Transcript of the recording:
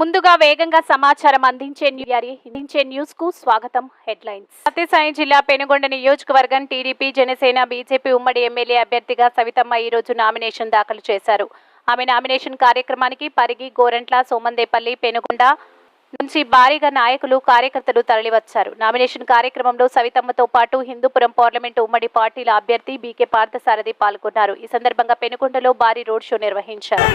ముందుగా వేగంగా సమాచారం అందించే న్యూస్ కు స్వాగతం. హెడ్లైన్స్. సత్యసాయి జిల్లా పెనుగొండ నియోజకవర్గం టీడీపీ జనసేన బీజేపీ ఉమ్మడి ఎమ్మెల్యే అభ్యర్థిగా సవితమ్మ ఈ రోజు నామినేషన్ దాఖలు చేశారు. ఆమె నామినేషన్ కార్యక్రమానికి పరిగి, గోరంట్ల, సోమందేపల్లి, పెనుగొండ నుంచి భారీగా నాయకులు, కార్యకర్తలు తరలివచ్చారు. నామినేషన్ కార్యక్రమంలో సవితమ్మతో పాటు హిందూపురం పార్లమెంటు ఉమ్మడి పార్టీల అభ్యర్థి బీకే పార్థసారథి పాల్గొన్నారు. ఈ సందర్భంగా పెనుగొండలో భారీ రోడ్ షో నిర్వహించారు.